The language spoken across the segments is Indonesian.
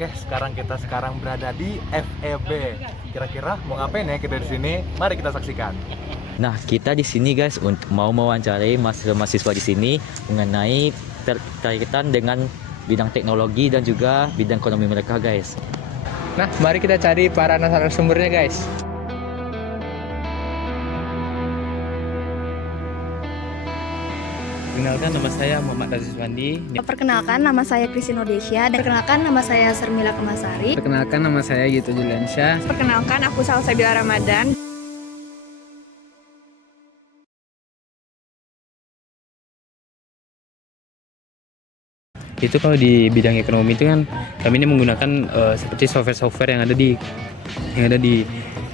Oke, sekarang berada di FEB. Kira-kira mau ngapain ya kita di sini? Mari kita saksikan. Nah, kita di sini guys untuk mau mewawancarai mahasiswa-mahasiswa di sini mengenai terkaitan dengan bidang teknologi dan juga bidang ekonomi mereka guys. Nah, mari kita cari para narasumbernya guys. Perkenalkan, nama saya Muhammad Aziz Wandi. Perkenalkan, nama saya Christine Odesya. Dan perkenalkan, nama saya Sermila Kemasari. Perkenalkan, nama saya Gitu Juliansyah. Perkenalkan, aku Salsabila Ramadan. Itu kalau di bidang ekonomi itu kan kami ini menggunakan seperti software-software yang ada di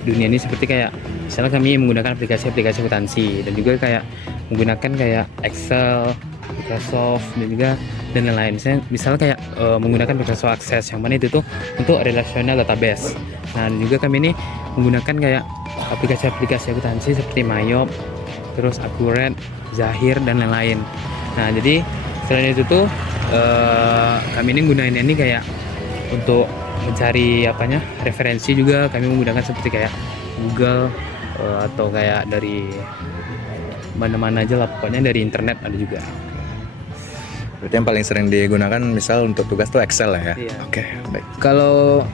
dunia ini, seperti kayak misalnya kami menggunakan aplikasi-aplikasi akuntansi dan juga kayak menggunakan kayak Excel, Microsoft dan lain-lain. Misalnya kayak menggunakan Microsoft Access yang mana itu tuh untuk relational database. Nah, dan juga kami ini menggunakan kayak aplikasi-aplikasi akuntansi seperti Mayop, terus Accurate, Zahir dan lain-lain. Nah, jadi selain itu tuh kami ini gunainnya ini kayak untuk mencari referensi juga. Kami menggunakan seperti kayak Google atau kayak dari mana-mana aja lah, pokoknya dari internet ada juga. Berarti yang paling sering digunakan misal untuk tugas tuh Excel lah ya? Iya. Oke, baik. Kalau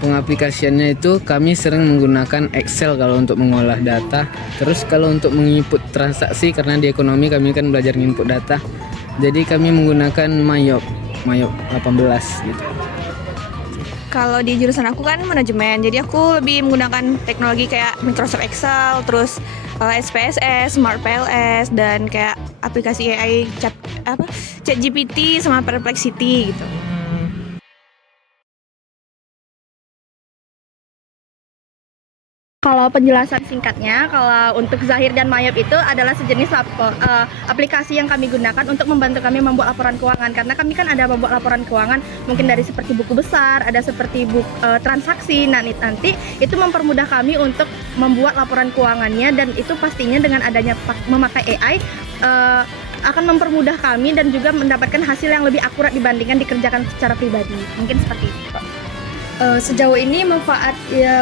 pengaplikasiannya itu kami sering menggunakan Excel kalau untuk mengolah data. Terus kalau untuk menginput transaksi, karena di ekonomi kami kan belajar menginput data, jadi kami menggunakan Mayop 18 gitu. Kalau di jurusan aku kan manajemen, jadi aku lebih menggunakan teknologi kayak Microsoft Excel, terus SPSS, Smart PLS, dan kayak aplikasi AI ChatGPT sama Perplexity gitu. Kalau penjelasan singkatnya, kalau untuk Zahir dan Mayop itu adalah sejenis aplikasi yang kami gunakan untuk membantu kami membuat laporan keuangan. Karena kami kan ada membuat laporan keuangan, mungkin dari seperti buku besar, ada seperti buku transaksi. Nah, nanti itu mempermudah kami untuk membuat laporan keuangannya, dan itu pastinya dengan adanya memakai AI akan mempermudah kami dan juga mendapatkan hasil yang lebih akurat dibandingkan dikerjakan secara pribadi. Mungkin seperti itu. Sejauh ini manfaat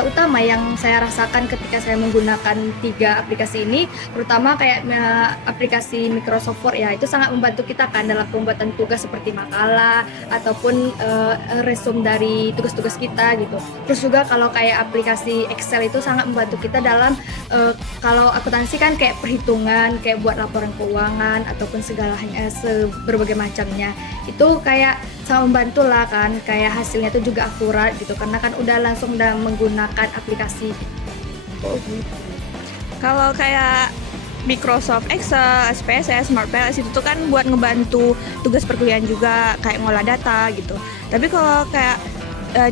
utama yang saya rasakan ketika saya menggunakan 3 aplikasi ini, terutama kayak aplikasi Microsoft Word ya, itu sangat membantu kita kan dalam pembuatan tugas seperti makalah ataupun resume dari tugas-tugas kita gitu. Terus juga kalau kayak aplikasi Excel itu sangat membantu kita dalam kalau akuntansi kan kayak perhitungan, kayak buat laporan keuangan ataupun segalanya berbagai macamnya. Itu kayak sangat membantu lah kan, kayak hasilnya itu juga akurat gitu, karena kan udah langsung menggunakan aplikasi. Kalau kayak Microsoft Excel, SPSS, Smart PLS itu tuh kan buat ngebantu tugas perkuliahan juga, kayak ngolah data gitu. Tapi kalau kayak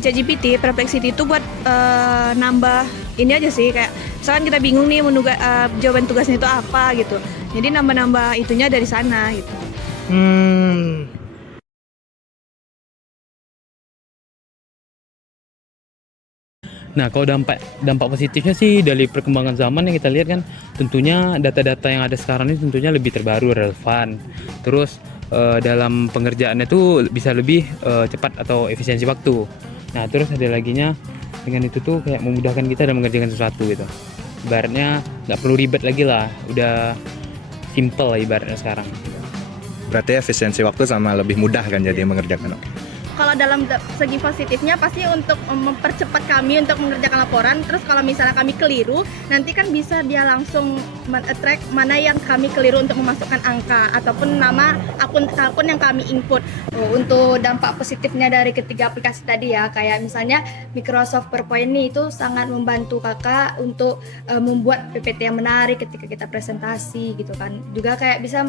ChatGPT, Perplexity itu buat nambah ini aja sih, kayak misalkan kita bingung nih jawaban tugasnya itu apa gitu. Jadi nambah-nambah itunya dari sana gitu. Nah, kalau dampak positifnya sih dari perkembangan zaman yang kita lihat kan, tentunya data-data yang ada sekarang ini tentunya lebih terbaru, relevan. Terus dalam pengerjaannya tuh bisa lebih cepat atau efisiensi waktu. Nah, terus ada laginya dengan itu tuh kayak memudahkan kita dalam mengerjakan sesuatu gitu. Ibaratnya nggak perlu ribet lagi lah, udah simple lah ibaratnya sekarang. Berarti efisiensi waktu sama lebih mudah kan jadi mengerjakan. Kalau dalam segi positifnya pasti untuk mempercepat kami untuk mengerjakan laporan. Terus kalau misalnya kami keliru, nanti kan bisa dia langsung men-track mana yang kami keliru untuk memasukkan angka ataupun nama akun yang kami input. Untuk dampak positifnya dari ketiga aplikasi tadi ya, kayak misalnya Microsoft PowerPoint ini itu sangat membantu kakak untuk membuat PPT yang menarik ketika kita presentasi gitu kan. Juga kayak bisa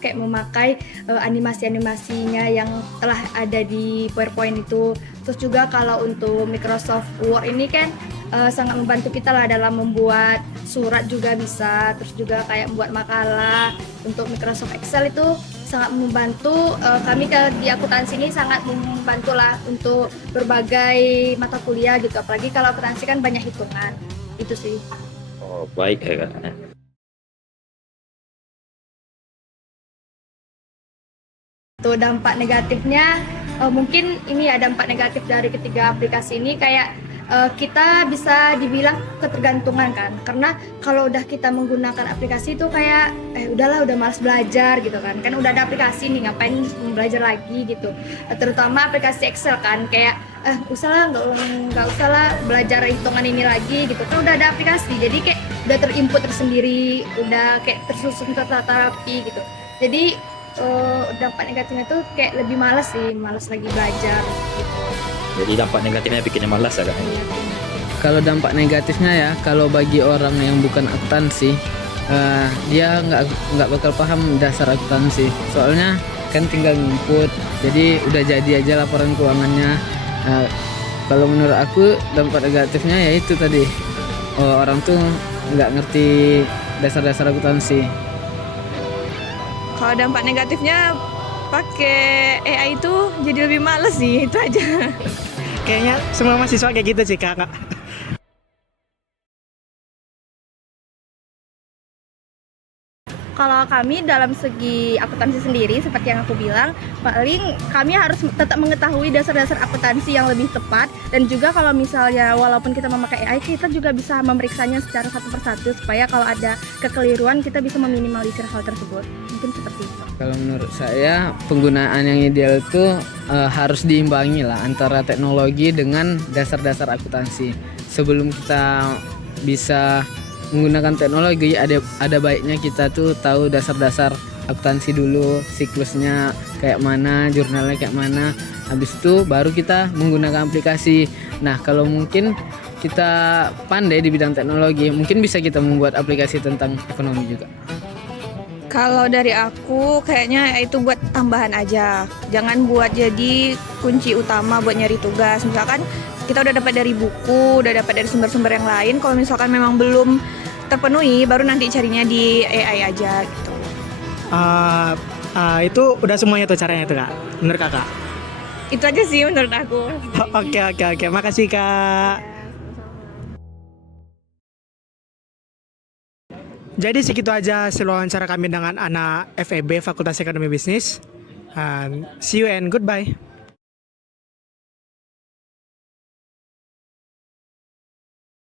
kayak memakai animasi-animasinya yang telah ada di PowerPoint itu. Terus juga kalau untuk Microsoft Word ini kan sangat membantu kita lah dalam membuat surat juga bisa. Terus juga kayak membuat makalah. Untuk Microsoft Excel itu sangat membantu kami di akuntansi ini, sangat membantu lah untuk berbagai mata kuliah gitu. Apalagi kalau akuntansi kan banyak hitungan. Itu sih. Oh, baik ya Kak. Tuh dampak negatifnya mungkin ini ya dampak negatif dari ketiga aplikasi ini kayak kita bisa dibilang ketergantungan kan, karena kalau udah kita menggunakan aplikasi itu kayak udahlah udah malas belajar gitu kan udah ada aplikasi nih ngapain belajar lagi gitu. Terutama aplikasi Excel kan kayak nggak usah lah belajar hitungan ini lagi gitu kan udah ada aplikasi, jadi kayak udah terinput tersendiri, udah kayak tersusun tertata rapi gitu. Jadi dampak negatifnya tuh kayak lebih malas lagi belajar gitu. Jadi dampak negatifnya bikinnya malas agak. Kalau dampak negatifnya ya, kalau bagi orang yang bukan akuntansi, dia nggak bakal paham dasar akuntansi. Soalnya kan tinggal input, jadi udah jadi aja laporan keuangannya. Kalau menurut aku dampak negatifnya ya itu tadi, orang tuh nggak ngerti dasar-dasar akuntansi. Kalau dampak negatifnya pakai AI itu jadi lebih males sih, itu aja. Kayaknya semua mahasiswa kayak gitu sih kakak. Kalau kami dalam segi akuntansi sendiri, seperti yang aku bilang, paling kami harus tetap mengetahui dasar-dasar akuntansi yang lebih tepat, dan juga kalau misalnya walaupun kita memakai AI, kita juga bisa memeriksanya secara satu persatu supaya kalau ada kekeliruan kita bisa meminimalisir hal tersebut. Mungkin seperti itu. Kalau menurut saya penggunaan yang ideal itu harus diimbangi lah antara teknologi dengan dasar-dasar akuntansi. Sebelum kita bisa menggunakan teknologi, ada baiknya kita tuh tahu dasar-dasar akuntansi dulu, siklusnya kayak mana, jurnalnya kayak mana. Habis itu baru kita menggunakan aplikasi. Nah, kalau mungkin kita pandai di bidang teknologi, mungkin bisa kita membuat aplikasi tentang ekonomi juga. Kalau dari aku kayaknya itu buat tambahan aja. Jangan buat jadi kunci utama buat nyari tugas. Misalkan kita udah dapat dari buku, udah dapat dari sumber-sumber yang lain. Kalau misalkan memang belum terpenuhi, baru nanti carinya di AI aja gitu. Itu udah semuanya tuh caranya tuh kak, menurut kakak? Itu aja sih menurut aku. Oke, makasih kak. Jadi segitu aja wawancara kami dengan anak FEB Fakultas Ekonomi Bisnis. See you and goodbye.